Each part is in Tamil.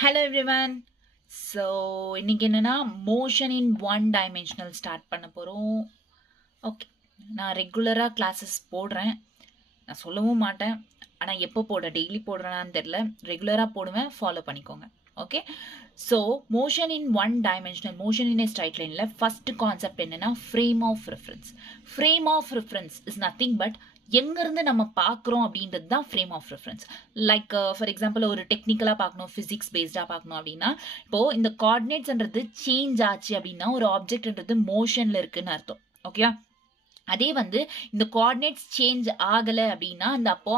Hello everyone. So இன்னைக்கு என்னன்னா motion in one dimensional start பண்ண போறோம். ஓகே, நான் ரெகுலராக கிளாஸஸ் போடுறேன். நான் சொல்லவும் மாட்டேன், ஆனால் எப்போ டெய்லி போடுறேனான்னு தெரில. ரெகுலராக போடுவேன், ஃபாலோ பண்ணிக்கோங்க. Okay, so motion in one dimensional motion in a straight லைனில் ஃபர்ஸ்ட் கான்செப்ட் என்னன்னா frame of reference. Frame of reference is nothing but எங்கேருந்து நம்ம பார்க்குறோம் அப்படின்றது தான் frame of reference. Like for example ஒரு டெக்னிக்கலாக பார்க்கணும், ஃபிசிக்ஸ் பேஸ்டாக பார்க்கணும் அப்படின்னா, இப்போது இந்த கோஆர்டினேட்ஸ்ன்றது சேஞ்ச் ஆச்சு அப்படின்னா ஒரு ஆப்ஜெக்ட்ன்றது மோஷனில் இருக்குன்னு அர்த்தம். ஓகேவா? அதே இந்த கோஆர்டினேட்ஸ் சேஞ்ச் ஆகலை அப்படின்னா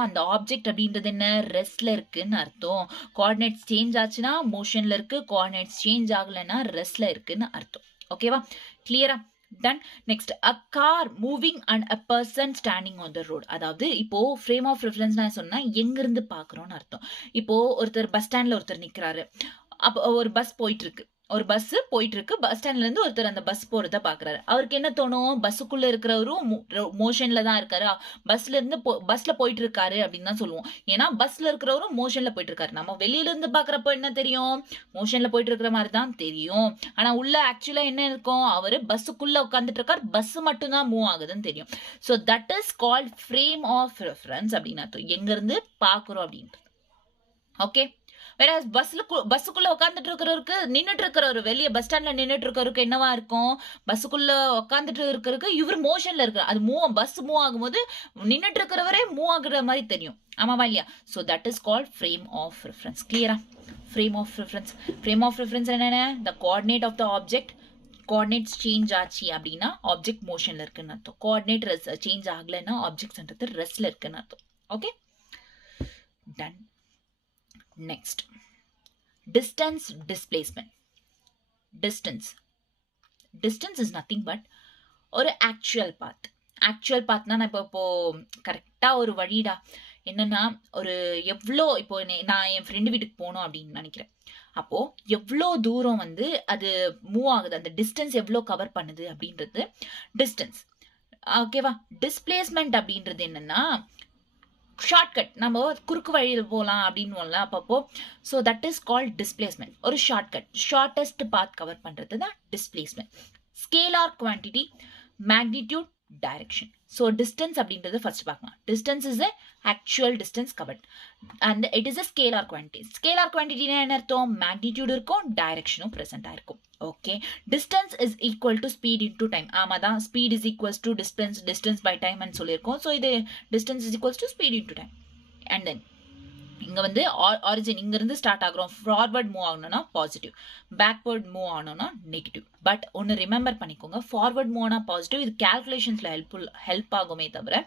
அந்த ஆப்ஜெக்ட் அப்படின்றது என்ன, ரெஸ்ட்ல இருக்குன்னு அர்த்தம். கோஆர்டினேட்ஸ் சேஞ்ச் ஆச்சுன்னா மோஷன்ல இருக்கு, கோஆர்டினேட்ஸ் சேஞ்ச் ஆகலைன்னா ரெஸ்ட்ல இருக்குன்னு அர்த்தம். ஓகேவா? கிளியரா? Done. Next, a car moving and a person standing on the road. அதாவது இப்போ ஃப்ரேம் ஆஃப் ரெஃபரன்ஸ் நான் சொன்னா எங்கிருந்து பாக்குறோம்னு அர்த்தம். இப்போ ஒருத்தர் பஸ் ஸ்டாண்ட்ல ஒருத்தர் நிக்கிறாரு, அப்போ ஒரு பஸ் போயிட்டு இருக்கு, பஸ் ஸ்டாண்ட்ல இருந்து ஒருத்தர் அந்த பஸ் போறத பாக்குறாரு. அவருக்கு என்ன தோணும், பஸ்ஸுக்குள்ள இருக்கிறவரும் மோஷன்ல தான் இருக்காரு, பஸ்ல போயிட்டு இருக்காரு அப்படின்னு தான் சொல்லுவோம். ஏன்னா பஸ்ல இருக்கிறவரும் மோஷன்ல போயிட்டு இருக்காரு. நம்ம வெளியில இருந்து பாக்குறப்ப என்ன தெரியும், மோஷன்ல போயிட்டு இருக்கிற மாதிரி தான் தெரியும். ஆனா உள்ள ஆக்சுவலா என்ன இருக்கும், அவரு பஸ்ஸுக்குள்ள உட்காந்துட்டு இருக்காரு, பஸ் மட்டும் தான் மூவ் ஆகுதுன்னு தெரியும். So that is called frame of reference அப்படின்னு அர்த்தம், எங்க இருந்து பாக்குறோம் அப்படின்ட்டு. ஓகே, வேற பஸ்ஸுக்குள்ள உட்காந்துட்டு இருக்கிறவருக்கு, நின்றுட்டு இருக்கிறவரு, வெளியே பஸ் ஸ்டாண்ட்ல நின்றுட்டு இருக்கிறவருக்கு என்னவா இருக்கும், பஸ்ஸுக்குள்ள உட்காந்துட்டு இருக்கிறதுக்கு இவர் மோஷன்ல இருக்கு, அது பஸ் மூவ் ஆகும்போது நின்றுட்டு இருக்கிறவரே மூவ் ஆகுற மாதிரி தெரியும். ஆமாவா இல்லையா? So that is called frame of reference. கிளியரா? Frame of reference. Frame of reference என்னென்ன, the coordinate of the object. Coordinates change ஆச்சு அப்படின்னா ஆப்ஜெக்ட் மோஷன்ல இருக்குன்னு அர்த்தம். கோஆர்டினேட் சேஞ்ச் ஆகலைன்னா ஆப்ஜெக்ட்ஸ்ன்றது ரெஸ்ட்ல இருக்குன்னு அர்த்தம். Okay, done. Next, distance displacement. Distance is nothing but ஒரு ஆக்சுவல் பாத். ஆக்சுவல் பாத்னா நான் இப்போ கரெக்டாக ஒரு வழிடா, என்னன்னா ஒரு எவ்வளோ, இப்போ நான் என் ஃப்ரெண்டு வீட்டுக்கு போகணும் அப்படின்னு நினைக்கிறேன். அப்போ எவ்வளோ தூரம் அது மூவ் ஆகுது, அந்த டிஸ்டன்ஸ் எவ்வளோ கவர் பண்ணுது அப்படின்றது டிஸ்டன்ஸ். ஓகேவா? டிஸ்பிளேஸ்மெண்ட் அப்படின்றது என்னன்னா ஷார்ட்கட், நம்ம குறுக்கு வழியில் போகலாம் அப்படின்னு அப்பப்போ. So that is called displacement. ஒரு ஷார்ட்கட், ஷார்டஸ்ட் பாத் கவர் பண்ணுறது தான் displacement. Scalar quantity, magnitude, direction. So distance அப்படின்றது ஃபர்ஸ்ட் பார்க்கலாம். Distance is a actual distance covered and it is a scalar quantity. Scalar குவான்டிட்டினா என்ன அர்த்தம், மேக்னிடியூட் இருக்கும், டைரக்ஷனும் ப்ரெசென்ட்டாக இருக்கும். Okay, distance is equal to speed into time. ஆமாம் தான், speed is equals to distance by time சொல்லியிருக்கோம். ஸோ இது distance is equals to speed into time. And then இங்கே ஆரிஜின் இங்கிருந்து ஸ்டார்ட் ஆகிறோம், ஃபார்வர்ட் மூவ் ஆகணும்னா பாசிட்டிவ், பேக்வர்ட் மூவ் ஆகணும்னா நெகட்டிவ். பட் ஒன்று ரிமெம்பர் பண்ணிக்கோங்க, ஃபார்வர்ட் மூவ் ஆனால் பாசிட்டிவ், இது கேல்குலேஷன்ஸில் ஹெல்ப் ஆகுமே தவிர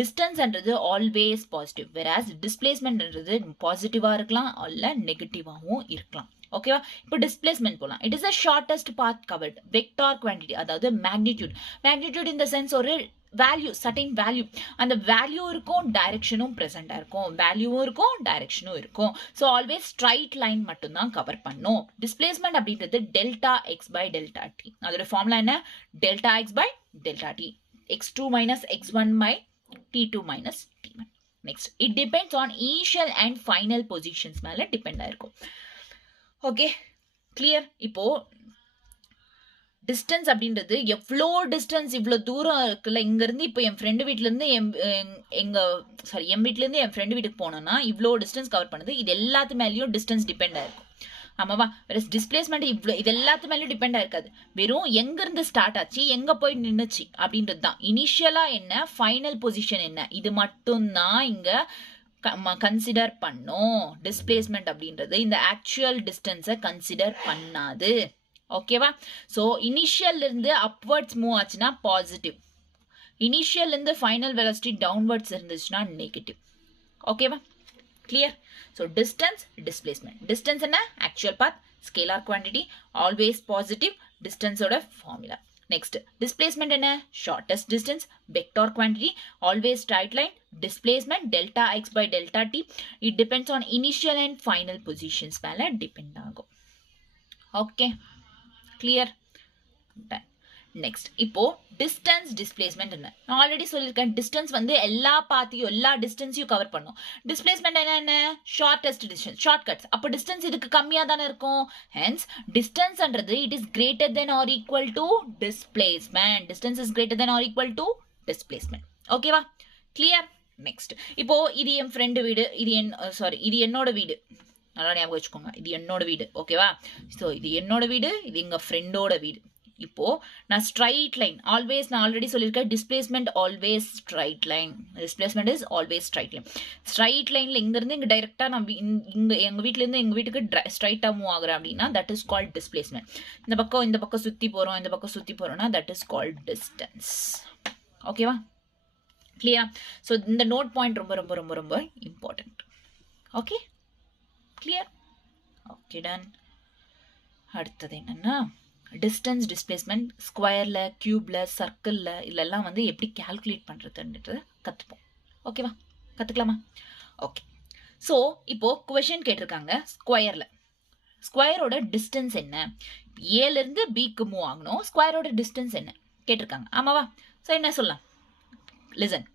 டிஸ்டன்ஸ்ன்றது ஆல்வேஸ் பாசிட்டிவ். வெராஸ் டிஸ்பிளேஸ்மெண்ட்ன்றது பாசிட்டிவாக இருக்கலாம், அல்ல நெகட்டிவாகவும் இருக்கலாம். ஓகேவா? இப்போ டிஸ்பிளேஸ்மெண்ட் போகலாம். It is a shortest path covered. Vector quantity, அதாவது மேக்னிடியூட் இந்த சென்ஸ் ஒரு வேல்யூ, சர்டைன் வேல்யூ, அந்த வேல்யூ இருக்கும், டைரக்ஷனும் ப்ரெசென்ட்டாக இருக்கும், வேல்யூவும் இருக்கும், டைரக்ஷனும் இருக்கும். ஸோ ஆல்வேஸ் ஸ்ட்ரைட் லைன் மட்டும்தான் கவர் பண்ணும். டிஸ்பிளேஸ்மெண்ட் அப்படின்றது delta X by delta t. அதோட ஃபார்முலா என்ன, delta X by delta t, x2 minus x1 by t2 minus t1. Next, it depends on initial and final positions மேலே டிபெண்ட் ஆயிருக்கும். Okay, clear? இப்போ டிஸ்டன்ஸ் அப்படின்றது எவ்வளோ டிஸ்டன்ஸ், இவ்வளோ தூரம் இருக்குல்ல, இங்கேருந்து இப்போ என் ஃப்ரெண்டு வீட்டிலேருந்து என் வீட்டிலேருந்து என் ஃப்ரெண்டு வீட்டுக்கு போனோம்னா இவ்வளோ டிஸ்டன்ஸ் கவர் பண்ணுது. இது எல்லாத்து மேலேயும் டிஸ்டன்ஸ் டிபெண்ட் ஆயிருக்கும். ஆமாவா? வேற டிஸ்பிளேஸ்மெண்ட் இது எல்லாத்து மேலேயும் டிபெண்ட் ஆயிருக்காது. வெறும் எங்கேருந்து ஸ்டார்ட் ஆச்சு, எங்கே போய் நின்றுச்சு அப்படின்றது தான். இனிஷியலாக என்ன, ஃபைனல் பொசிஷன் என்ன, இது மட்டும்தான் இங்கே கன்சிடர் பண்ணும். டிஸ்பிளேஸ்மெண்ட் அப்படின்றது இந்த ஆக்சுவல் டிஸ்டன்ஸை கன்சிடர் பண்ணாது. ஓகேவா? ஸோ இனிஷியல்ல இருந்து அப்வர்ட்ஸ் மூவ் ஆச்சுன்னா பாசிட்டிவ், இனிஷியல்ல இருந்து ஃபைனல் வெலாசிட்டி டவுன்வர்ட்ஸ் இருந்துச்சுன்னா நெகட்டிவ். ஓகேவா? Clear? So distance, displacement. Distance என்ன, actual path, scalar quantity, always positive, டிஸ்டன்ஸோட ஃபார்முலா. நெக்ஸ்ட், டிஸ்பிளேஸ்மெண்ட் என்ன, shortest distance, vector quantity, always straight line, displacement delta X by delta T. It depends on initial and final positions மேலே டிபெண்ட் ஆகும். Okay, clear? Done. நெக்ஸ்ட் இப்போ டிஸ்டன்ஸ் டிஸ்பிளேஸ்மெண்ட் என்ன நான் ஆல்ரெடி சொல்லியிருக்கேன் டிஸ்டன்ஸ் வந்து எல்லா பாத்தையும் எல்லா டிஸ்டன்ஸையும் கவர் பண்ணும் டிஸ்பிளேஸ்மெண்ட் என்ன ஷார்டஸ்ட் டிஸ்டன்ஸ் ஷார்ட்கட்ஸ் அப்போ டிஸ்டன்ஸ் இதுக்கு கம்மியாக தானே இருக்கும் ஹென்ஸ் டிஸ்டன்ஸ்ன்றது it is greater than or equal to displacement distance is greater than or equal to displacement ஓகேவா கிளியர் நெக்ஸ்ட் இப்போ இது என் ஃப்ரெண்டு வீடு இது என்னோட வீடு நல்லா ஞாபகம் வச்சுக்கோங்க இது என்னோட வீடு ஓகேவா ஸோ இது என்னோட வீடு இது எங்கள் ஃப்ரெண்டோட வீடு இப்போ நான் ஸ்ட்ரைட் லைன் ஆல்வேஸ் நான் ஆல்ரெடி சொல்லியிருக்கேன் displacement always straight line displacement is always straight line straight லைனில் இங்கேருந்து இங்கே டைரெக்டாக நான் இங்கே எங்கள் வீட்டிலேருந்து எங்கள் வீட்டுக்கு ஸ்ட்ரைட்டாக மூவ் ஆகுறேன் அப்படின்னா தட் இஸ் கால்ட் டிஸ்பிளேஸ்மெண்ட் இந்த பக்கம் சுற்றி போகிறோம்னா தட் இஸ் கால்ட் டிஸ்டன்ஸ் ஓகேவா கிளியரா ஸோ இந்த நோட் பாயிண்ட் ரொம்ப ரொம்ப ரொம்ப ரொம்ப important okay clear okay done அடுத்தது என்னன்னா டிஸ்டன்ஸ் டிஸ்பிளேஸ்மெண்ட் ஸ்கொயரில் கியூபில் சர்க்கிளில் இதெல்லாம் வந்து எப்படி கேல்குலேட் பண்ணுறதுன்றது கற்றுப்போம் ஓகேவா கற்றுக்கலாமா ஓகே ஸோ இப்போது குவெஷன் கேட்டிருக்காங்க ஸ்கொயரோட டிஸ்டன்ஸ் என்ன ஏலேருந்து பிக்கு மூவ் ஆகணும் ஸ்கொயரோட டிஸ்டன்ஸ் என்ன கேட்டிருக்காங்க ஆமாவா ஸோ என்ன சொல்லலாம் லிசன்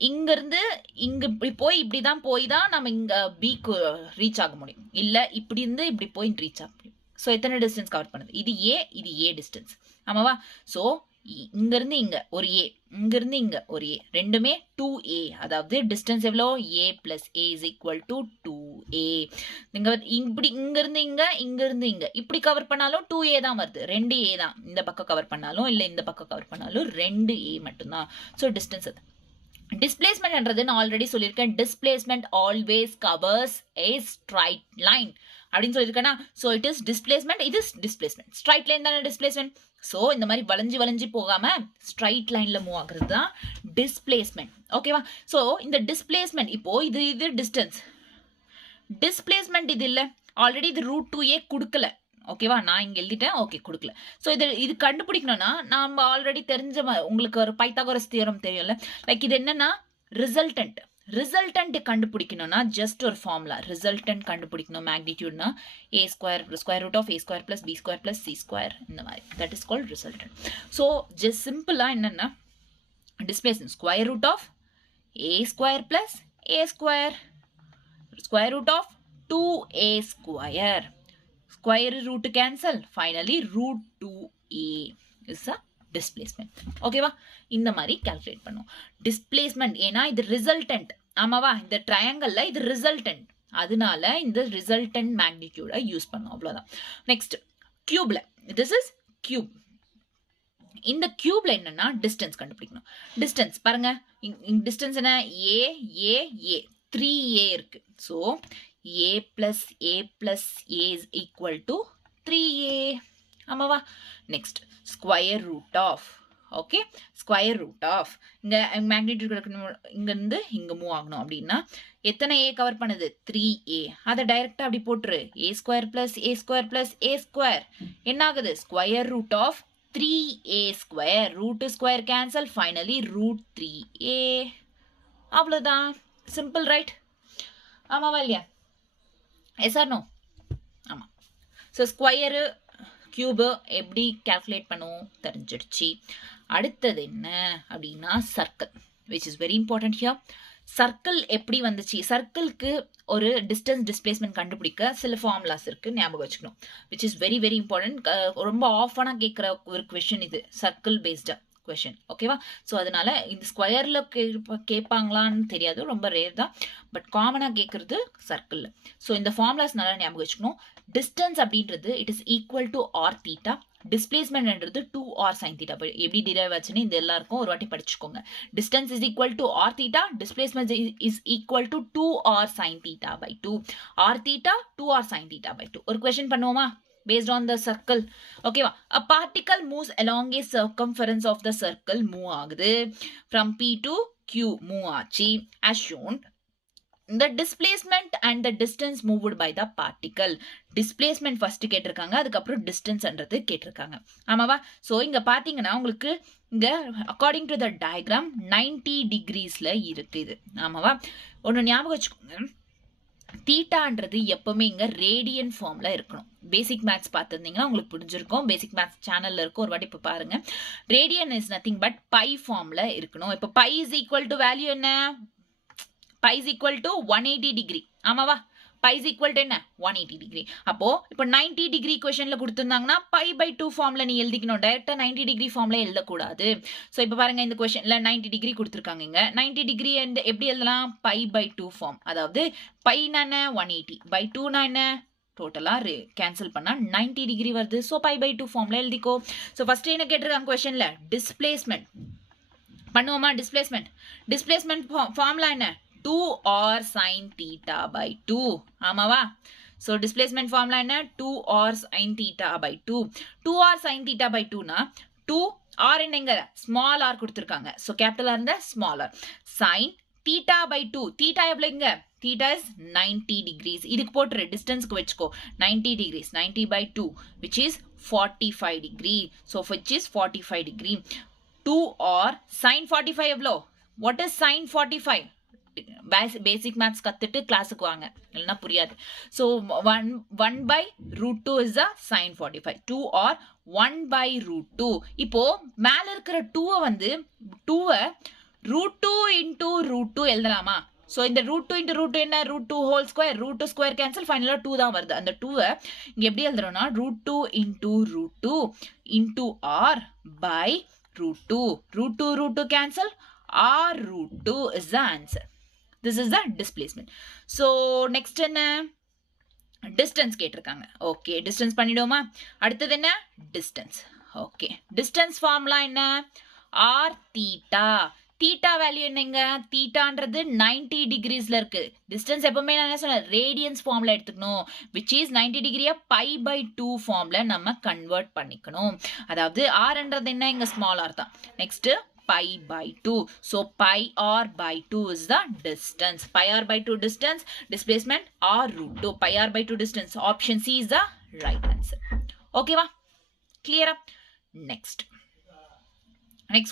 இங்கிருந்து இங்கே இப்படி தான் நம்ம இங்கே பிக்கு ரீச் ஆக முடியும் இல்லை இப்படி இருந்து இப்படி போய் ரீச் ஆக முடியும் ஸோ எத்தனை டிஸ்டன்ஸ் கவர் பண்ணுது இது ஏ டிஸ்டன்ஸ் ஆமாவா ஸோ இங்கேருந்து இங்கே ஒரு ஏ இங்கேருந்து இங்கே ஒரு ஏ ரெண்டுமே 2a அதாவது டிஸ்டன்ஸ் எவ்வளோ a + a is equal to 2a நீங்கள் இப்படி இங்கேருந்து இங்கே இப்படி கவர் பண்ணாலும் 2a தான் வருது 2a தான் இந்த பக்கம் கவர் பண்ணாலும் இல்லை இந்த பக்கம் கவர் பண்ணாலும் 2a மட்டும்தான் ஸோ டிஸ்டன்ஸ் அது டிஸ்பிளேஸ்மெண்ட்ன்றது நான் ஆல்ரெடி சொல்லியிருக்கேன் டிஸ்பிளேஸ்மெண்ட் ஆல்வேஸ் கவர்ஸ் ஏ ஸ்ட்ரைட் லைன் அப்படின்னு சொல்லியிருக்கேன்னா ஸோ இட் இஸ் டிஸ்பிளேஸ்மெண்ட் இது டிஸ்பிளேஸ்மெண்ட் ஸ்ட்ரைட் லைன் தானே டிஸ்பிளேஸ்மெண்ட் ஸோ இந்த மாதிரி வளைஞ்சு போகாமல் ஸ்ட்ரைட் லைனில் மூவ் ஆகுறது தான் டிஸ்பிளேஸ்மெண்ட் ஓகேவா ஸோ இந்த டிஸ்பிளேஸ்மெண்ட் இப்போது இது டிஸ்பிளேஸ்மெண்ட் இது இல்லை ஆல்ரெடி இது √2a கொடுக்கல ஓகேவா நான் இங்கே எழுதிட்டேன் ஓகே கொடுக்கல ஸோ இது கண்டுபிடிக்கணும்னா நம்ம ஆல்ரெடி தெரிஞ்ச உங்களுக்கு ஒரு பைத்தாகோரஸ் தியரம் தெரியும்ல லைக் இது என்னன்னா ரிசல்டன்ட் கண்டுபிடிக்கணும்னா ஜஸ்ட் ஒரு ஃபார்முலா ரிசல்டன்ட் கண்டுபிடிக்கணும் மேக்னிடியூட்னா a² √a² + b² + c² இந்த மாதிரி that is called resultant so just சிம்பிளாக என்னென்னா displacement √a² + a² √2a². Square root cancel. Finally, √2a is a displacement. Okay, இந்த மாதிரி calculate பண்ணும். Displacement ஏனா இது resultant. ஆமாவா இந்த triangle இது resultant. அதனால இந்த resultant magnitude யூஸ் பண்ணும் அவ்வளவுதான். Next, cubeல. This is cube. இந்த cubeல என்னன்னா distance கண்டுபிடிக்கணும். Distance பாருங்க distance என்ன a 3a இருக்கு. So a plus a is equal to 3a. ஆமாவா next square root of okay square root of இங்க magnitude இங்க இருந்து இங்க மூவ் ஆகணும் அப்படினா எத்தனை a கவர் பண்ணுது 3a அத டைரக்ட்டா அப்படி போட்டுரு a² என்ன ஆகுது square root of 3a². root square cancel. Finally √3a. அவ்வளவுதான். simple right? ஆமாவா இல்லையா? yes or no? ஆமா. so square cube எப்படி calculate பண்ணுவோம் தெரிஞ்சிடுச்சு. அடுத்தது என்ன அப்படின்னா circle, which is very important here. Circle எப்படி வந்துச்சு? சர்க்கிள்க்கு ஒரு டிஸ்டன்ஸ் டிஸ்பிளேஸ்மெண்ட் கண்டுபிடிக்க சில ஃபார்முலாஸ் இருக்கு, ஞாபகம் வச்சுக்கணும். Which is very very important. ரொம்ப ஆஃபானா கேட்குற ஒரு கொஷின் இது, சர்க்கிள் பேஸ்டா கொஷின். ஓகேவா? ஸோ அதனால இந்த ஸ்கொயர்ல கேட்பாங்களான்னு தெரியாது, ரொம்ப ரேர் தான். பட் காமனாக கேட்கறது சர்க்கிள். ஸோ இந்த ஃபார்முலாஸ் நல்லா ஞாபகம் வச்சுக்கணும். டிஸ்டன்ஸ் அப்படின்றது it is equal to r theta, டிஸ்பிளேஸ்மெண்ட்ன்றது 2r sin theta. எப்படி டிரைவ் ஆச்சுன்னு இந்த எல்லாருக்கும் ஒரு வாட்டி படிச்சுக்கோங்க. Distance is equal to r theta, displacement is equal to 2r sin theta by 2. r theta 2r sin theta by 2. ஒரு क्वेश्चन பண்ணுவோமா? based on the circle. okay va, a particle moves along a circumference of the circle. move ஆகுது from p to q move ஆச்சு as shown. the displacement and the distance moved by the particle. displacement first கேட்டிருக்காங்க, அதுக்கப்புறம் டிஸ்டன்ஸ்ன்றது கேட்டிருக்காங்க. ஆமாவா? ஸோ இங்க பாத்தீங்கன்னா உங்களுக்கு இங்க அக்கார்டிங் டு த டயக்ராம் 90 டிகிரிஸ்ல இருக்கு இது. ஆமாவா? ஒன்று ஞாபகம் வச்சுக்கோங்க, தீட்டான்றது எப்பவுமே இங்க ரேடியன் ஃபார்ம்ல இருக்கணும். பேசிக் மேத்ஸ் பார்த்துருந்தீங்கன்னா உங்களுக்கு புரிஞ்சிருக்கும். பேசிக் மேத்ஸ் சேனல்ல இருக்கும், ஒரு வாட்டி இப்போ பாருங்க. Radian is nothing but pi ஃபார்ம்ல இருக்கணும். இப்போ pi is equal to value என்ன? Pi is equal to 180 degree. ஆமாவா? பை இஸ் ஈக்குவல் டு என்ன? 180 டிகிரி. அப்போ இப்போ 90 டிகிரி கொஸ்டின்ல கொடுத்துருந்தாங்கன்னா பை பை 2 ஃபார்ம்ல நீ எழுதிக்கணும். டைரக்டா 90 டிகிரி ஃபார்ம்ல எழுதக்கூடாது. ஸோ இப்போ பாருங்க, இந்த கொஸ்டின்ல 90 டிகிரி கொடுத்துருக்காங்க. இங்க 90 டிகிரி எப்படி எழுதலாம்? Pi by 2 form. அதாவது பை என்ன? 180 பை 2 என்ன? டோட்டலா கேன்சல் பண்ணா 90 டிகிரி வருது. ஸோ பை பை 2 ஃபார்ம்ல எழுதிக்கோ. ஸோ ஃபர்ஸ்ட் என்ன கேட்டிருக்காங்க கொஸ்டின்ல? டிஸ்பிளேஸ்மெண்ட் பண்ணுவோமா? டிஸ்பிளேஸ்மெண்ட் ஃபார்முலா என்ன? 2 or sin theta by 2. ஆமாவா? So displacement formula என்ன? 2 or sin theta by 2. 2 or sin theta by 2 னா 2 r என்னங்க? small r கொடுத்திருக்காங்க. So capital r இருந்தா small r. sin theta by 2. theta எவ்வளவுங்க? theta is 90 degrees. இதுக்கு போட்டுரு, டிஸ்டன்ஸ்க்கு வச்சுக்கோ. 90 degrees. 90 by 2 which is 45 degree. So which is 45 degree. 2 or sin 45 எவ்வளோ? What is sin 45? Basic maths கத்துட்டு கிளாஸுக்கு வாங்க, இல்லைன்னா புரியாது. So 1 by root 2 is the sin 45. 2 or 1 by root 2. இப்போ மேல இருக்கிற 2 வந்து 2 root 2 into root 2 எழுதலாமா? ஸோ இந்த root 2 into root 2 என்ன? root 2 whole square. root 2 square cancel, ஃபைனலாக 2 தான் வருது. அந்த 2 இங்க எப்படி எழுதுறோம்னா root 2 into root 2 into r by root 2. root 2 cancel, r root 2 is the answer. This is the displacement. So next என்ன? distance கேட்டிருக்காங்க. Okay, distance பண்ணிடுவோமா? அடுத்தது என்ன? distance. ஓகே, distance ஃபார்முலா என்ன? r theta. theta வேல்யூ என்னங்க? thetaன்றது 90 டிகிரிஸ்ல இருக்கு. distance எப்பவுமே நான் என்ன சொன்னேன்? ரேடியன்ஸ் ஃபார்ம்ல எடுத்துக்கணும். which is 90 டிகிரியை பை பை 2 ஃபார்ம்ல நம்ம கன்வெர்ட் பண்ணிக்கணும். அதாவது rன்றது என்ன? இங்க ஸ்மால் r தான். Next pi by 2. So pi r by 2 is the distance. Pi r by 2 distance, displacement r root 2. Pi r by 2 distance. Option C is the right answer. Okay va? Clear up? Next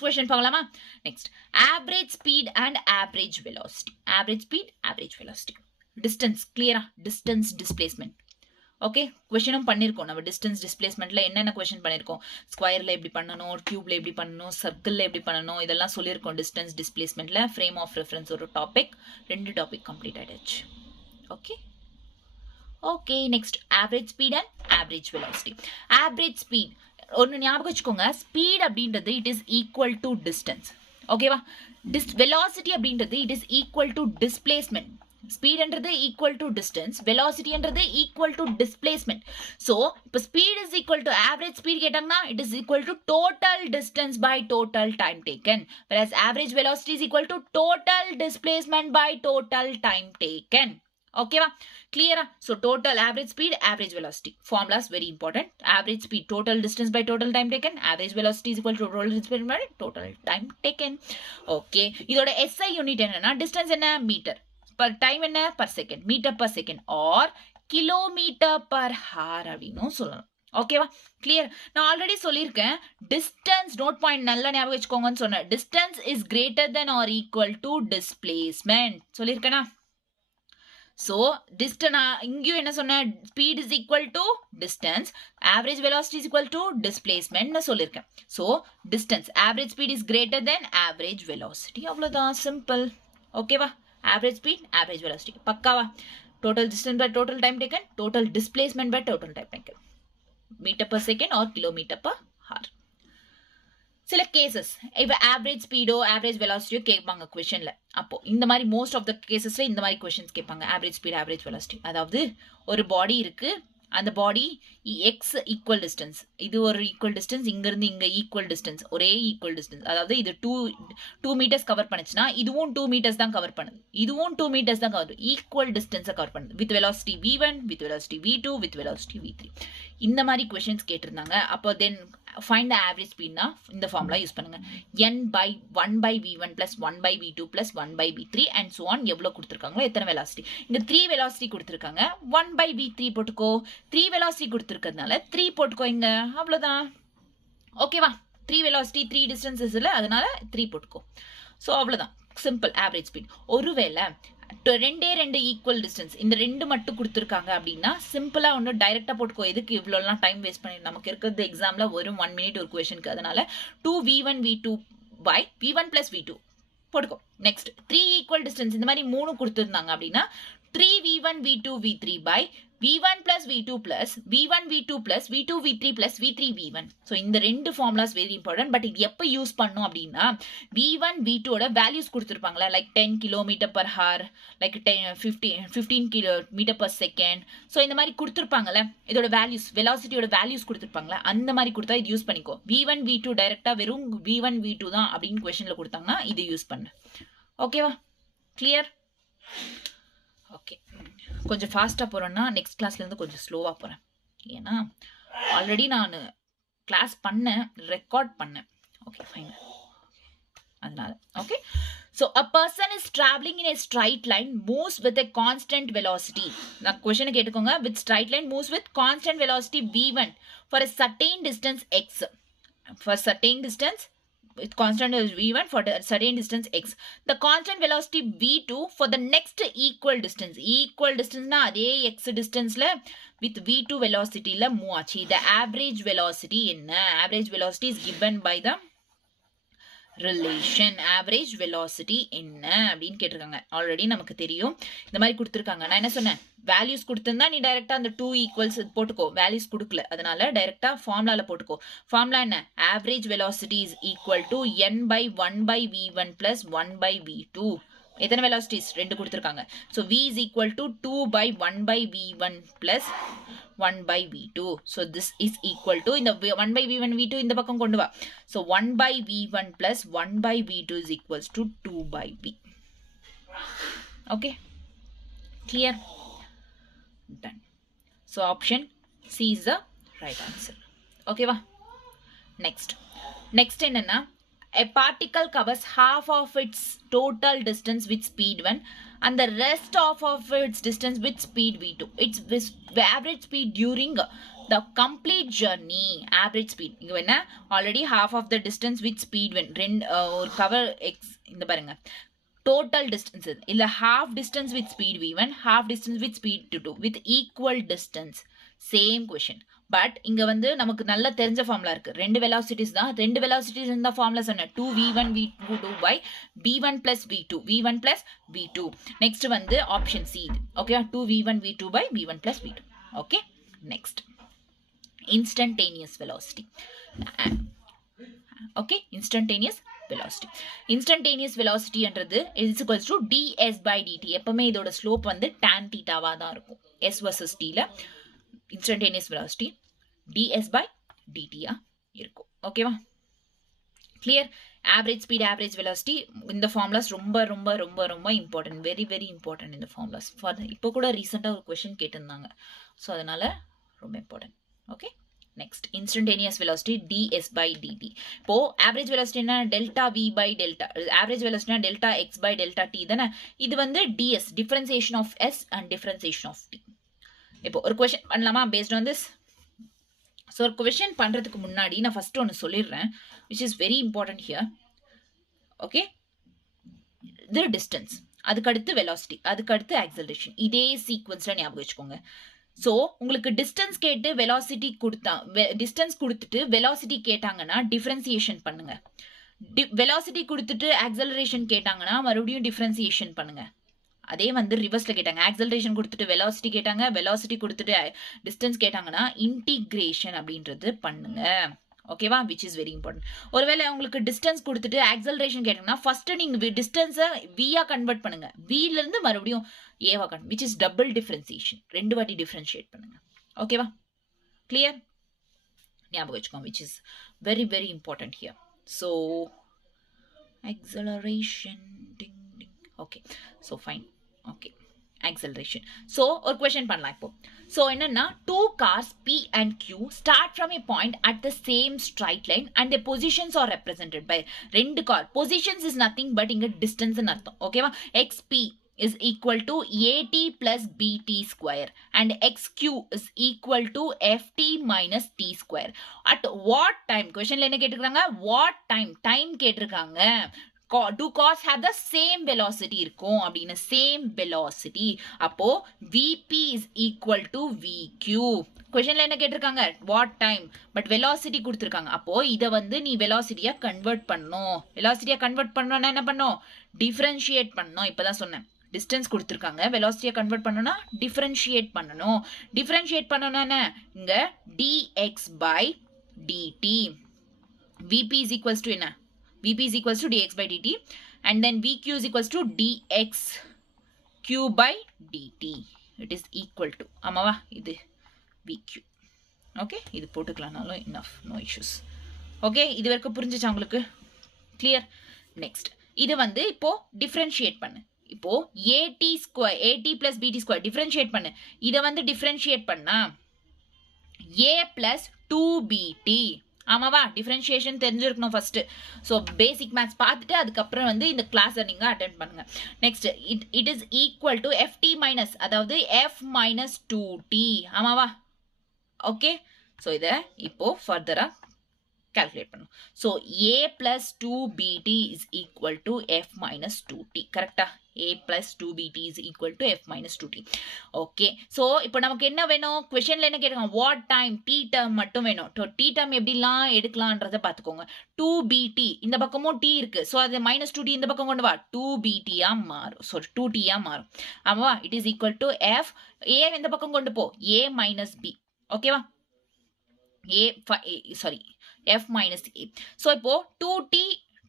question பார்க்கலாமா? Next, average speed and average velocity. Average speed, average velocity. Distance clear? Distance displacement. Okay, கொஸ்டினும் பண்ணியிருக்கோம். நம்ம டிஸ்டன்ஸ் டிஸ்பிளேஸ்மெண்ட்ல என்னென்ன கொஸ்டின் பண்ணியிருக்கோம்? ஸ்கொயர்ல எப்படி பண்ணணும், கியூப்ல எப்படி பண்ணணும், சர்க்கிள்ல எப்படி பண்ணணும், இதெல்லாம் சொல்லியிருக்கோம். டிஸ்டன்ஸ் டிஸ்பிளேஸ்மெண்ட்ல ஃப்ரேம் ஆஃப் ரெஃபரன்ஸ் ஒரு டாபிக், 2 டாபிக் கம்ப்ளீட் ஆயிடுச்சு. Okay okay next average speed and average velocity. Average speed ஒன்று ஞாபகம் வச்சுக்கோங்க. ஸ்பீட் அப்படின்றது it is equal to distance. ஓகேவா? வெலாசிட்டி அப்படின்றது it is equal to displacement. Speed என்றது ஈக்குவல் டு டிஸ்டன்ஸ், வெலாசிட்டி என்றது ஈக்குவல் டு டிஸ்பிளேஸ்மெண்ட். ஸோ இப்போ speed is equal to average speed கேட்டாங்கன்னா it is equal to total distance by total time taken. whereas average velocity is equal to total displacement by total time taken. ஓகேவா? கிளியரா? So total average speed, average velocity formulas very important. Average speed total distance by total time taken, average velocity is equal to total distance by total time taken. Okay, இதோட எஸ்ஐ யூனிட் என்னன்னா டிஸ்டன்ஸ் என்ன? மீட்டர். per time என்ன? per second. meter per second or kilometer per hour அப்படின்னும் சொல்லலாம். ஓகேவா? கிளியர்? நான் ஆல்ரெடி சொல்லியிருக்கேன், டிஸ்டன்ஸ் நோட் பாயிண்ட் நல்லா ஞாபகம் வச்சுக்கோங்கன்னு சொன்னேன். Distance is greater than or equal to displacement சொல்லியிருக்கேனா? ஸோ டிஸ்டன்ஸ் இங்கேயும் என்ன சொன்னேன்? Speed is equal to distance, average velocity is equal to displacement சொல்லியிருக்கேன். So distance average speed is greater than average velocity. அவ்வளோதான், சிம்பிள். ஓகேவா? average speed, average velocity. பக்காவா? total distance by total time taken, total displacement by total time taken. meter per second or kilometer per hour. சில கேசஸ் இப்போ ஆவரேஜ் ஸ்பீடோ ஆவரேஜ் வெலாசிட்டியோ கேட்பாங்க கொஷனில். அப்போ இந்த மாதிரி மோஸ்ட் ஆஃப் த கேசஸ்ல இந்த மாதிரி கொஷின்ஸ் கேட்பாங்க. Average speed, average velocity. அதாவது ஒரு பாடி இருக்கு, அந்த பாடி எக்ஸ் ஈக்குவல் டிஸ்டன்ஸ், இது ஒரு ஈக்குவல் டிஸ்டன்ஸ், இங்கிருந்து இங்கே ஈக்குவல் டிஸ்டன்ஸ், ஒரே ஈக்குவல் டிஸ்டன்ஸ். அதாவது இது 2 மீட்டர்ஸ் கவர் பண்ணுச்சுன்னா இதுவும் 2 மீட்டர்ஸ் தான் கவர் பண்ணுது, இதுவும் 2 மீட்டர்ஸ் தான் கவர், ஈக்குவல் டிஸ்டன்ஸை கவர் பண்ணுது. With velocity v1, with velocity v2, with velocity v3. இந்த மாதிரி கொஷின்ஸ் கேட்டிருந்தாங்க. அப்போ தென் ஃபைண்ட் த ஆவரேஜ் ஸ்பீட்னா இந்த ஃபார்முலா யூஸ் பண்ணுங்க. n by 1 by v1 plus 1 by v2 plus 1 by v3 and so on. எவ்வளோ கொடுத்துருக்காங்களோ எத்தனை வெலாசிட்டி, இங்கே 3 வெலாசிட்டி கொடுத்துருக்காங்க. 1 by v3 போட்டுக்கோ. 3 வெலாசிட்டி கொடுத்துருக்கிறதுனால 3 போட்டுக்கோ இங்க. அவ்வளோதான். ஓகேவா? 3 வெலாசிட்டி 3 டிஸ்டன்சஸ் இல்லை, அதனால 3 போட்டுக்கோ. ஸோ அவ்வளோதான், சிம்பிள். Average speed. ஒருவேளை ரெண்டு ஈக்குவல் டிஸ்டன்ஸ், இந்த ரெண்டு மட்டும் கொடுத்துருக்காங்க அப்படின்னா சிம்பிளா ஒன்று டைரக்டா போட்டுக்கோ. எதுக்கு இவ்வளோலாம் டைம் வேஸ்ட் பண்ணி, நமக்கு இருக்கிறது எக்ஸாம்ல வரும் 1 minute ஒரு கொஸ்டினுக்கு. அதனால 2v1 v2 by v1 plus v2 போட்டுக்கோ. நெக்ஸ்ட் 3 ஈக்குவல் டிஸ்டன்ஸ், இந்த மாதிரி 3 கொடுத்துருந்தாங்க அப்படின்னா 3v1 v2 v3 by v1 plus v2 plus v1 v2 plus v2 v3 plus v3 v1. So இந்த ரெண்டு ஃபார்முலாஸ் வெரி இம்பார்ட்டன்ட். பட் இது எப்போ யூஸ் பண்ணும் அப்படின்னா v1 v2ஓட வேல்யூஸ் கொடுத்துருப்பாங்களா, like 10 km/h, like 15 km/s. So இந்த மாதிரி கொடுத்துருப்பாங்கல்ல, இதோட வேல்யூஸ், வெலாசிட்டியோட வேல்யூஸ் கொடுத்துருப்பாங்களா, அந்த மாதிரி கொடுத்தா இது யூஸ் பண்ணிக்கோ. v1 v2 டைரக்டா வெறும் v1 v2 தான் அப்படின்னு கொஸ்டின்ல கொடுத்தாங்கன்னா இது யூஸ் பண்ணு. ஓகேவா? கிளியர்? ஓகே, கொஞ்சம் ஃபாஸ்ட்டாக போகிறேன்னா நெக்ஸ்ட் கிளாஸ்லேருந்து கொஞ்சம் ஸ்லோவாக போகிறேன். ஏன்னா ஆல்ரெடி நான் கிளாஸ் பண்ணேன், ரெக்கார்ட் பண்ணேன். Okay fine. அதனால okay. So a person is travelling in a straight line moves with a constant velocity. நான் கொஸ்டினை கேட்டுக்கோங்க. With straight line moves with constant velocity v1 for a certain distance x. For certain distance with constant v1 for the certain distance x. The constant velocity v2 for the next equal distance. Equal distance na adhe x distance la with v2 velocity la move ஆச்சு. The average velocity என்ன? Average velocity is given by the relation. Average velocity என்ன அப்படின்னு கேட்டிருக்காங்க. ஆல்ரெடி நமக்கு தெரியும். இந்த மாதிரி கொடுத்துருக்காங்க. நான் என்ன சொன்னேன், வேல்யூஸ் கொடுத்திருந்தா நீ டைரக்டா அந்த 2 ஈக்குவல்ஸ் போட்டுக்கோ. வேல்யூஸ் கொடுக்கல, அதனால டைரக்டா ஃபார்முலால போட்டுக்கோ. ஃபார்முலா என்ன? Average velocity is equal to n by 1 by v1 plus 1 by v2. எத்தனை வெலாசிட்டிஸ்? 2 கொடுத்துருக்காங்க. So v is equal to 2 by 1 by v1 plus 1 by v2. So this is equal to, இந்த 1 by v1 v2 இந்த பக்கம் கொண்டு வா. So 1 by v1 plus 1 by v2 is equals to 2 by v. Okay? Clear? Done. So option C is the right answer. Okay va? Next என்னன்னா, a particle covers half of its total distance with speed 1 and the rest of its distance with speed v2. Its average speed during the complete journey. Average speed இங்க என்ன, already half of the distance with speed 1 ஒரு cover x இந்த பாருங்க, total distance இல்ல half distance with speed v1, half distance with speed v2 with equal distance. Same question. But இங்க வந்து நமக்கு நல்ல தெரிஞ்ச ஃபார்முலா இருக்கு. 2 வெலாசிட்டிஸ் தான். 2 வெலாசிட்டிஸ் இந்த ஃபார்முலா சொன்ன 2v1 v2 by v1 plus v2. v1 plus v2. Next வந்து ஆப்ஷன் சி இது. Okay, 2v1 v2 by v1 plus v2. Okay, next instantaneous velocity. Okay, instantaneous velocity. Instantaneous velocity என்றது is equals to ds by dt. எப்பவுமே இதோட ஸ்லோப் வந்து tan தீட்டாவா தான் இருக்கும். s versus t ல instantaneous velocity ds by dt இருக்கும். ஓகேவா? Clear? Average speed, average velocity, இந்த ஃபார்முலாஸ் ரொம்ப ரொம்ப ரொம்ப ரொம்ப இம்பார்ட்டன்ட். வெரி வெரி இம்பார்ட்டன்ட் இந்த ஃபார்முலாஸ். இப்போ கூட ரீசெண்டாக ஒரு கொஸ்டின் கேட்டிருந்தாங்க. ஸோ அதனால ரொம்ப important. Okay, next instantaneous velocity ds by dt. இப்போ ஆவரேஜ் வெலாசிட்டினா delta v by delta, average வெலாசிட்டினா delta x by delta t தானே. இது வந்து ds, differentiation of s and differentiation of t. இப்போ ஒரு கொஸ்டின் பண்ணலாமா பேஸ்ட் ஆன் திஸ்? ஸோ ஒரு கொஸ்டின் பண்ணுறதுக்கு முன்னாடி நான் ஃபர்ஸ்ட் ஒன்று சொல்லிடுறேன், which is very important here. Okay, இது டிஸ்டன்ஸ், அதுக்கடுத்து வெலாசிட்டி, அதுக்கடுத்து ஆக்சலரேஷன். இதே சீக்வன்ஸில் ஞாபகம் வச்சுக்கோங்க. ஸோ உங்களுக்கு டிஸ்டன்ஸ் கேட்டு வெலாசிட்டி கொடுத்தா, டிஸ்டன்ஸ் கொடுத்துட்டு வெலாசிட்டி கேட்டாங்கன்னா டிஃபரன்சியேஷன் பண்ணுங்க. வெலாசிட்டி கொடுத்துட்டு ஆக்சலரேஷன் கேட்டாங்கன்னா மறுபடியும் டிஃபரன்சியேஷன் பண்ணுங்க. அதே வந்து ரிவர்ஸ்ல கேட்டாங்க, ஆக்சலரேஷன் கொடுத்துட்டு வெலாசிட்டி கேட்டாங்க, வெலாசிட்டி கொடுத்துட்டு டிஸ்டன்ஸ் கேட்டாங்கன்னா இன்டிகிரேஷன் அப்படின்றது பண்ணுங்க. ஓகேவா? Which is very important. ஒருவேளை உங்களுக்கு டிஸ்டன்ஸ் கொடுத்துட்டு ஆக்சலரேஷன் கேட்டாங்கன்னா ஃபர்ஸ்ட் நீங்க டிஸ்டன்ஸை வியா கன்வெர்ட் பண்ணுங்க, வில இருந்து மறுபடியும் ஏவா convert, which is double differentiation. 2 வாட்டி டிஃபரன்ஷியேட் பண்ணுங்க. ஓகேவா? கிளியர்? ஞாபகம் வச்சுக்கோங்க, which is very very important here. So acceleration, ding ding. Okay, so fine. Okay, acceleration. So ஒரு question பண்ணலாம் இப்போ. So என்னன்னா, 2 cars P and Q start from a point at the same straight line and their positions are represented by 2 car. Positions is nothing but இங்க distance ன்னு அர்த்தம். ஓகேவா? xp is equal to at plus bt square and xq is equal to ft minus t square. At what time? Questionல என்ன கேட்டிருக்காங்க? What time? Time கேட்டிருக்காங்க. do cars have the same velocity இருக்கும் அப்படின்னு same velocity அப்போ vp is equal to vq கொஸ்டின்ல என்ன கேட்டிருக்காங்க what time பட் velocity கொடுத்திருக்காங்க அப்போ இத வந்து நீ velocityயா கன்வெர்ட் பண்ணனும் velocityயா கன்வெர்ட் பண்ணனும்னா என்ன பண்ணனும் டிஃபரன்ஷியேட் பண்ணனும் இப்பதான் சொன்னேன் டிஸ்டன்ஸ் கொடுத்திருக்காங்க velocityயா கன்வெர்ட் பண்ணனும்னா டிஃபரன்ஷியேட் பண்ணனும் டிஃபரன்ஷியேட் பண்ணனும்னா இங்க dx by dt vp is equals to என்ன vp is equals to dx by dt and then vq is equals to dx q by dt it is equal to ஆமாவா இது vq okay இது போட்டுக்கலாம்னாலும் enough no issues okay இது வரைக்கும் புரிஞ்சுச்சா உங்களுக்கு clear next இது வந்து இப்போ டிஃபரன்ஷியேட் பண்ணு இப்போ at square at plus bt square differentiate பண்ணு இத வந்து டிஃபரன்ஷியேட் பண்ணா a plus 2bt ஆமாவா டிஃபரன்ஷியேஷன் தெரிஞ்சிருக்கணும் ஃபர்ஸ்ட் ஸோ பேசிக் மேத்ஸ் பார்த்துட்டு அதுக்கப்புறம் வந்து இந்த கிளாஸை நீங்கள் அட்டென்ட் பண்ணுங்க next it is equal to ft minus அதாவது எஃப் மைனஸ் 2t ஆமாவா ஓகே ஸோ இதை இப்போ ஃபர்தராக calculate பண்ணும் so a plus 2bt is equal to f minus 2t கரெக்டா a plus 2bt is equal to f minus 2t okay so இப்போ நமக்கு என்ன வேணும் क्वेश्चनல என்ன கேட்காங்க what time t term மட்டும் வேணும் t term எப்படிலாம் எடுக்கலாம்ன்றதை பார்த்துக்கோங்க 2bt இந்த பக்கமும் t இருக்கு so அது minus 2t இந்த பக்கம் கொண்டு வா 2bt ஆ மாறும் so 2t ஆ மாறும் ஆமாவா it is equal to f a இந்த பக்கம் கொண்டு போ a minus b ஓகேவா sorry f minus a so இப்போ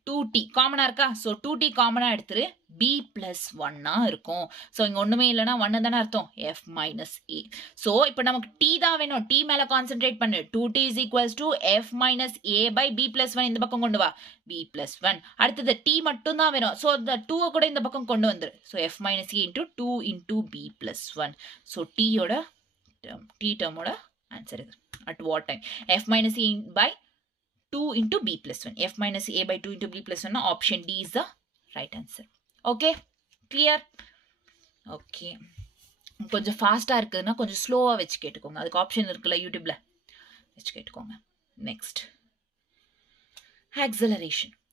2t காமனா இருக்கா so 2t காமனா எடுத்துரு b plus 1 இருக்கும் so இங்க ஒண்ணுமே இல்லனா 1 தான அர்த்தம் f minus a so இப்போ நமக்கு t தான் வேணும் t மேல கான்சென்ட்ரேட் பண்ணு 2t is equals to f minus a by b plus 1 இந்த பக்கம் கொண்டு வா b plus 1 அடுத்து t மட்டும் தான் வேணும் so the 2 கூட இந்த பக்கம் கொண்டு வந்துரு so f minus a into 2 into b plus 1 so t ஓட t term ஓட ஆன்சர் இது at what time f minus a by 2 into b plus 1 f minus a by 2 into b plus 1 option D is the right answer okay clear okay கொஞ்சம் ஃபாஸ்டா இருக்குன்னா கொஞ்சம் ஸ்லோவா வெச்சு கேட்டுக்கோங்க அதுக்கு ஆப்ஷன் இருக்குல யூடியூப்ல வெச்சு கேட்டுக்கோங்க நெக்ஸ்ட்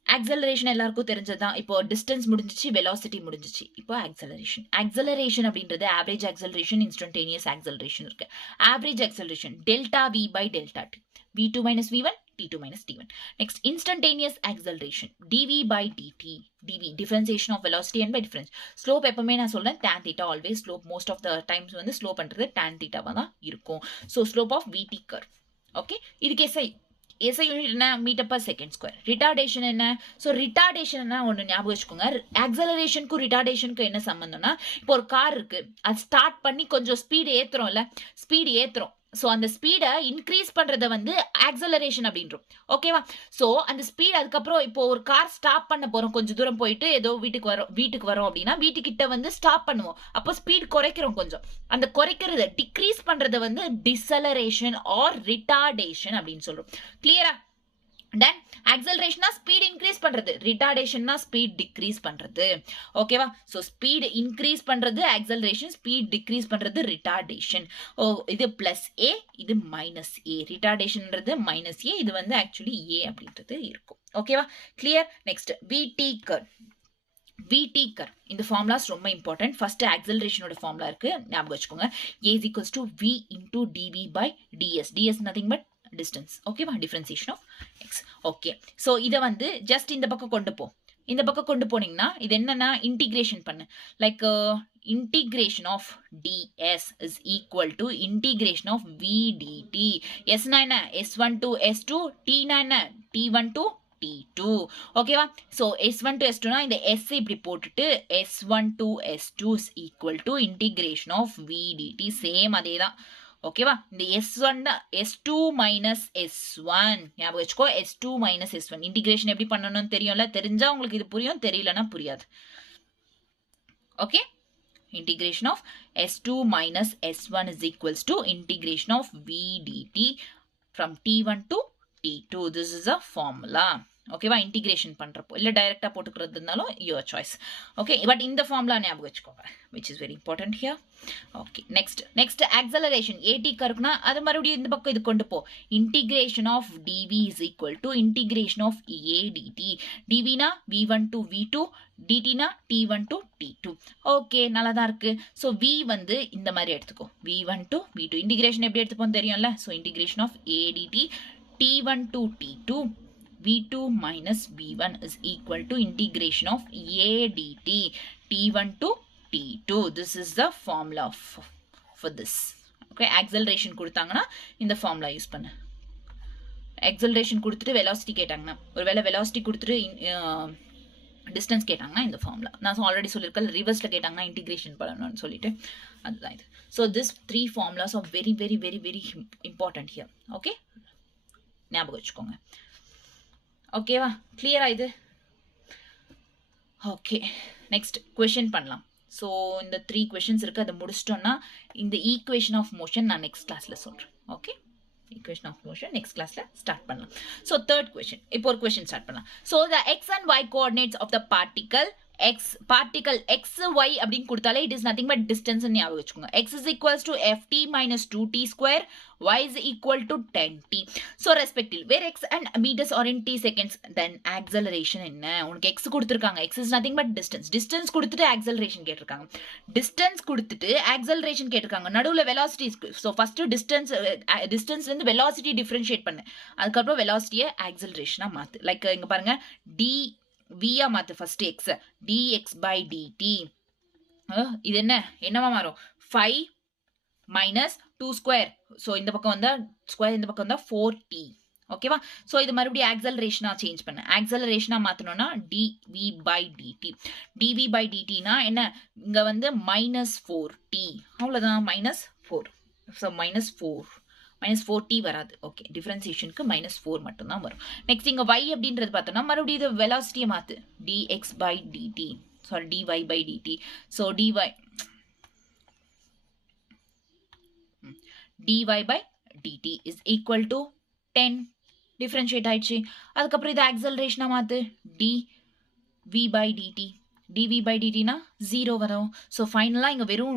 acceleration எல்லாருக்கும் தெரிஞ்சதுதான் இப்போ distance முடிஞ்சிச்சு velocity முடிஞ்சிச்சு இப்போ acceleration அப்படின்றது average acceleration instantaneous acceleration இருக்கு average acceleration delta v by delta t v2 minus v1 t2 minus t1 next instantaneous acceleration dv by dt dv differentiation of velocity and by difference slope எப்பவுமே நான் சொல்றேன் tan theta always slope most of the times வந்து slope பண்றது tan theta வா தான் இருக்கும் so slope of vt curve okay இதுக்கு SI unit என்ன meter per second square retardation என்ன so retardation என்ன ஒன்னு ஞாபகம் வச்சுக்கோங்க acceleration-க்கு retardation-க்கு என்ன சம்பந்தம்னா இப்போ ஒரு கார் இருக்கு அது ஸ்டார்ட் பண்ணி கொஞ்சம் ஸ்பீட் ஏத்துறோம் so அந்த ஸ்பீடை இன்க்ரீஸ் பண்றத வந்து acceleration அப்படின்றோம் ஓகேவா so அந்த ஸ்பீட் அதுக்கப்புறம் இப்போ ஒரு கார் ஸ்டாப் பண்ண போறோம் கொஞ்சம் தூரம் போயிட்டு ஏதோ வீட்டுக்கு வரோம் அப்படின்னா வீட்டுக்கிட்ட வந்து ஸ்டாப் பண்ணுவோம் அப்போ ஸ்பீட் குறைக்கிறோம் கொஞ்சம் அந்த குறைக்கிறது டிக்ரீஸ் பண்றத வந்து டிசலரேஷன் ஆர் ரிட்டார்டேஷன் அப்படின்னு சொல்றோம் கிளியரா then acceleration speed increase பண்றது retardation speed decrease பண்றது ஓகேவா so speed increase பண்றது acceleration speed decrease பண்றது retardation இது plus a இது minus a retardation-ன்றது minus a இது வந்து actually a அப்படின்றது இருக்கும் ஓகேவா clear next vt curve இந்த ஃபார்முலாஸ் ரொம்ப இம்பார்ட்டன்ட் ஃபர்ஸ்ட் ஆக்சலரேஷனோட ஃபார்முலா இருக்கு ஞாபகம் வச்சுக்கோங்க a is equals to v into dv by ds nothing but distance ஓகேவா differentiation of x okay so இத வந்து just இந்த பக்கம் கொண்டு போனீங்கன்னா இது என்னன்னா இன்டிகிரேஷன் பண்ணு like integration of ds is equal to integration of v dt s na என்ன s1 to s2 t na என்ன t1 to t2 ஓகேவா so s1 to s2 னா இந்த s இப்படி போட்டுட்டு s1 to s2 is equal to integration of v dt same அதேதான் ஓகேவா இந்த s2 minus s1 ஞாபகம் வச்சுக்கோ s2 minus s1 இன்டிகிரேஷன் எப்படி பண்ணணும்னு தெரியும்ல தெரிஞ்சா உங்களுக்கு இது புரியும் தெரியலனா புரியாது okay integration of s2 minus s1 is equals to integration of v dt from t1 to t2 this is a formula ஓகேவா இன்டிகிரேஷன் பண்ணுறப்போ இல்லை டைரெக்டாக போட்டுக்கிறது இருந்தாலும் யுவர் சாய்ஸ் ஓகே பட் இந்த ஃபார்முலா ஞாபகம் வச்சுக்கோங்க which is very important here okay next acceleration ஏடிக்கு இருக்குன்னா அது மறுபடியும் இந்த பக்கம் இது கொண்டு போ integration of dv is equal to integration of adt டிவினா v1 to v2 டிடினா t1 to t2 ஓகே நல்லா தான் இருக்கு ஸோ v வந்து இந்த மாதிரி எடுத்துக்கோ v1 to v2 இன்டிகிரேஷன் எப்படி எடுத்துப்போம் தெரியும்ல so integration of a dt t1 to t2 v2 minus v1 is equal to integration of a dt t1 to t2 this is the formula for this okay acceleration கொடுத்தாங்கன்னா இந்த formula யூஸ் பண்ணு acceleration கொடுத்துட்டு velocity கேட்டாங்கன்னா ஒருவேளை velocity கொடுத்துட்டு distance கேட்டாங்கன்னா இந்த formula நான் ஆல்ரெடி சொல்லிருக்கேன் ரிவர்ஸ்ல கேட்டாங்கன்னா integration பண்ணனும்னு சொல்லிட்டு அதுதான் இது so this three formulas are very very very very important here okay ஞாபகம் வச்சுக்கோங்க ஓகேவா கிளியரா இது ஓகே நெக்ஸ்ட் क्वेश्चन பண்ணலாம் ஸோ இந்த 3 questions இருக்கு அதை முடிச்சிட்டோம்னா இந்த ஈக்குவேஷன் ஆஃப் மோஷன் நான் நெக்ஸ்ட் கிளாஸ்ல சொல்றேன் okay equation of motion next class la start பண்ணலாம் so third question இப்போ ஒரு question start பண்ணலாம் so the x and y coordinates of the particle x y அப்படினு கொடுத்தாலே it is nothing but distance ன்னு ஞாபகம் வச்சுக்கோங்க x is equals to ft minus 2t square y is equal to 10t so respectively where x and meters are in t seconds then acceleration என்ன உனக்கு x கொடுத்திருக்காங்க x is nothing but distance கொடுத்துட்டு acceleration கேட்டிருக்காங்க distance கொடுத்துட்டு acceleration கேட்டிருக்காங்க நடுவுல velocity so first distance ல இருந்து velocity differentiate பண்ணு அதுக்கு அப்புறம் velocity acceleration ஆ மாத்து லைக் இங்க பாருங்க d v ஆ மாத்து first x dx by dt இது என்னவா மாறும் 5 minus 2 square so இந்த பக்கம் வந்தா square இந்த பக்கம் வந்தா 4t ஓகேவா சோ இது மறுபடியும் ஆக்சலரேஷனா சேஞ்ச் பண்ணு ஆக்சலரேஷனா மாத்தணும்னா dv by dt dv by dt னா என்ன இங்க வந்து -4t அவ்வளவுதான் -4 so -4t வராது ஓகே டிஃபரன்சியேஷனுக்கு -4 மட்டும் தான் வரும் நெக்ஸ்ட் இங்க y அப்படின்றது பார்த்தோம்னா மறுபடியும் இது வெலாசிட்டியை மாத்து dx by dt sorry dy by dt so dy by dt is equal to 10 differentiate ஆயிடுச்சு அதுக்கு அப்புறம் இது ஆக்சலரேஷனா மாத்து dv by dt dv by dt னா 0 வரும் சோ ஃபைனலா இங்க வெறும்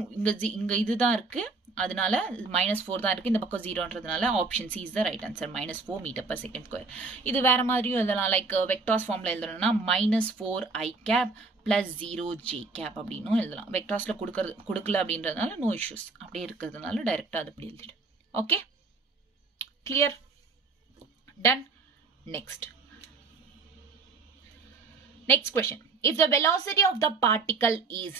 இங்க இதுதான் இருக்கு அதனால -4 தான் இருக்கு இந்த பக்கம் 0ன்றதுனால option C is the right answer -4 meter per second square இது வேற மாதிரியும் எழுதலாம் லைக் வெக்டார்ஸ் ஃபார்ம்ல எழுதணும்னா -4 i cap plus 0 j cap அப்படினும் எழுதலாம் வெக்டார்ஸ்ல கொடுக்கல அப்படின்றதுனால நோ இஷ்யூஸ் அப்படியே இருக்கிறதுனால டைரக்டா அது அப்படி எழுதிடு okay clear done next question if the velocity of the particle is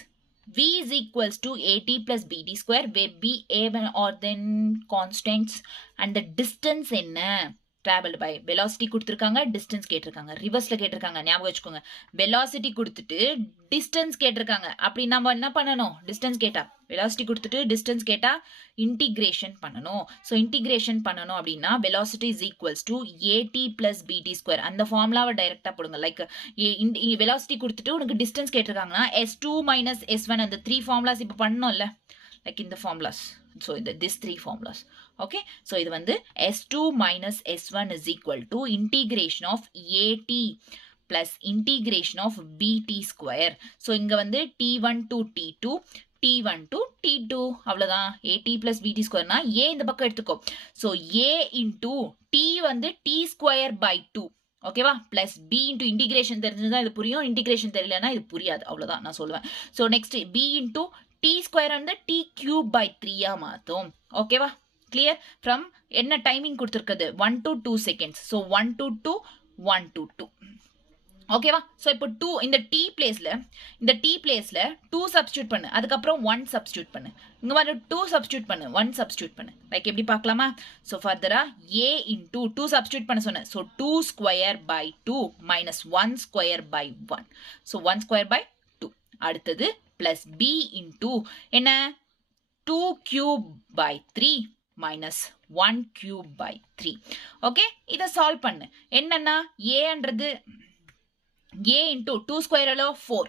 v is equals to at plus bt square where b a or then constants and the distance என்ன traveled by velocity கொடுத்திருக்காங்க distance கேட்டிருக்காங்க ரிவர்ஸ்ல கேட்டிருக்காங்க ஞாபகம் வச்சுக்கோங்க velocity கொடுத்துட்டு distance கேட்டிருக்காங்க அப்படி நாம என்ன பண்ணணும் distance கேட்டா velocity கொடுத்துட்டு distance கேட்டா integration பண்ணணும் so integration பண்ணணும் அப்படினா velocity is equals to at plus bt square அந்த ஃபார்முலாவை டைரக்டா போடுங்க லைக் velocity கொடுத்துட்டு உனக்கு distance கேட்டிருக்காங்கன்னா s2 minus s1 அந்த 3 ஃபார்முலாஸ் இப்ப பண்ணனும்ல லைக் இந்த formulas so this three formulas okay so இது வந்து s2 minus s1 is equal to integration of at plus integration of bt square so இங்க வந்து t1 to t2 t1 to t2 அவ்வளவுதான் at plus bt square னா a இந்த பக்கம் எடுத்துக்கோ so a into t வந்து t square by 2 ஓகேவா பிளஸ் b into integration தெரிஞ்சதா இது புரியும் integration தெரியலனா இது புரியாது அவ்வளவுதான் நான் சொல்லுவேன் so next b into t square and t cube by 3 ஆ மாத்தும் ஓகேவா clear from என்ன timing கொடுத்திருக்குது 1 to 2 seconds so 1 to 2 1 to 2 ஓகேவா சோ இப்போ 2 இந்த t பிளேஸ்ல 2 சப்ஸ்டிட்யூட் பண்ணு அதுக்கு அப்புறம் 1 சப்ஸ்டிட்யூட் பண்ணு இங்க வந்து 2 சப்ஸ்டிட்யூட் பண்ணு 1 சப்ஸ்டிட்யூட் பண்ணு லைக் எப்படி பார்க்கலாமா சோ ஃபர்தரா a into 2 சப்ஸ்டிட்யூட் பண்ண சொன்னேன் so 2 square by 2 minus 1 square by 1 so 1 square by 2 அடுத்தது plus b into என்ன 2 cube by 3 minus 1 cube by 3 okay இத சால்வ் பண்ணு என்னன்னா a ன்றது a into 2 square allo 4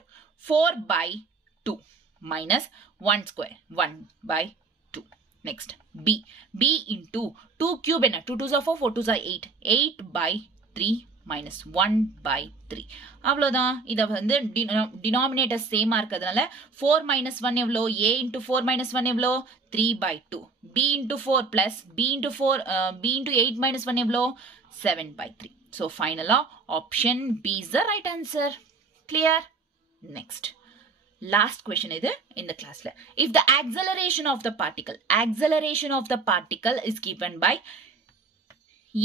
by 2 minus 1 square 1 by 2 next b into 2 cube என்ன 2 2s are 4 4 2s are 8 8 by 3 minus 1 by 3. அவ்வளோதான். இதை வந்து டினாமினேட்டர் சேமாக இருக்கிறதுனால 4 minus 1 எவ்வளோ? a into 4 minus 1 எவ்வளோ? 3 by 2. b into 4 plus b into 8 minus 1 எவ்வளோ? 7 by 3. So finally option B is the right answer. Clear? Next. Last question இது இந்த கிளாஸ்ல. If the acceleration of the particle is given by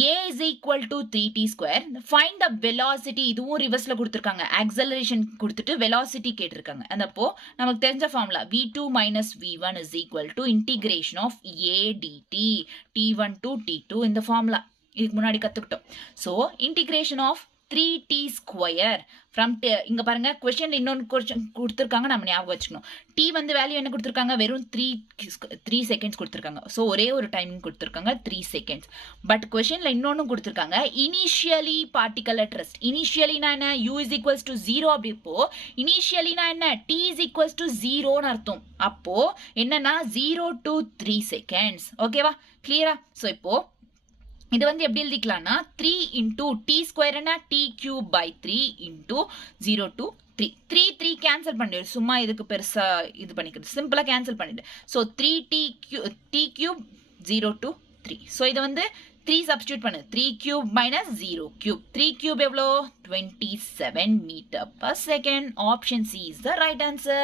a is equal to 3t square, find the velocity. இதுவும் ரிவர்ஸ்ல கொடுத்திருக்காங்க. acceleration கொடுத்துட்டு velocity கேட்டிருக்காங்க. அப்போ நமக்கு தெரிஞ்ச formula v2 minus v1 is equal to integration of a dt t1 to t2. இந்த ஃபார்முலா இதுக்கு முன்னாடி கத்துக்கிட்டோம். So integration of 3t square from இங்க பாருங்க கொஸ்டின்ல இன்னொன்று கொடுத்துருக்காங்க, நம்ம ஞாபகம் வச்சுக்கணும். டி வந்து வேல்யூ என்ன கொடுத்துருக்காங்க? வெறும் 3 செகண்ட்ஸ் கொடுத்துருக்காங்க. ஸோ ஒரே ஒரு டைமிங் கொடுத்துருக்காங்க 3 செகண்ட்ஸ். பட் கொஸ்டின்ல இன்னொன்று கொடுத்துருக்காங்க இனிஷியலி பார்ட்டிகல் அட் ரெஸ்ட். இனிஷியலினா என்ன? u is equals to 0. அப்படி இப்போ இனிஷியலினா என்ன? t is equals to 0ன்னு அர்த்தம். அப்போ என்னன்னா 0 to 3 செகண்ட்ஸ். ஓகேவா? கிளியரா? ஸோ இப்போ இது வந்து எப்படி எழுதிக்கலாம்னா 3 into t square என்ன? t cube by 3 into 0 to 3. 3 cancel பண்ணிடு. சும்மா இதுக்கு பெருசா இது பண்ணிக்கிறது, சிம்பிளா கேன்சல் பண்ணிடு. So 3t cube 0 to 3. So இது வந்து 3 சப்ஸ்டியூட் பண்ணு. 3 cube minus 0 cube. 3 cube எவ்வளோ? 27 meter per second. Option C is the right answer.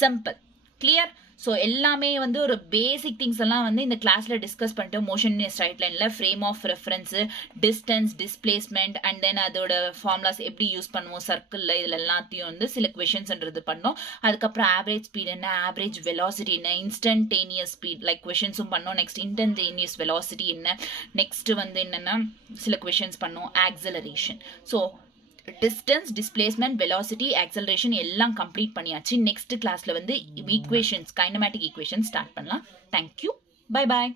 Simple. Clear? So எல்லாமே வந்து ஒரு பேசிக் திங்ஸ் எல்லாம் வந்து இந்த கிளாஸில் டிஸ்கஸ் பண்ணிட்டு மோஷன் இன் ஸ்ட்ரைட் லைனில் frame of reference, distance, displacement and then அதோட ஃபார்முலாஸ் எப்படி யூஸ் பண்ணுவோம் சர்க்கிளில், இதில் எல்லாத்தையும் வந்து சில கொஷின்ஸ்ன்றது பண்ணோம். அதுக்கப்புறம் ஆவரேஜ் ஸ்பீட் என்ன, ஆவரேஜ் வெலாசிட்டி என்ன, இன்ஸ்டன்டேனியஸ் ஸ்பீட் லைக் கொஷின்ஸும் பண்ணோம். நெக்ஸ்ட் இன்ஸ்டன்டேனியஸ் வெலாசிட்டி என்ன, நெக்ஸ்ட் வந்து என்னென்னா சில கொஷின்ஸ் பண்ணோம். Acceleration. So distance, displacement, velocity, acceleration எல்லாம் கம்ப்ளீட் பண்ணியாச்சு. நெக்ஸ்ட் கிளாஸ்ல வந்து ஈக்குவேஷன்ஸ், கைனமேட்டிக் ஈக்குவேஷன் ஸ்டார்ட் பண்ணலாம். தேங்க்யூ. Bye bye.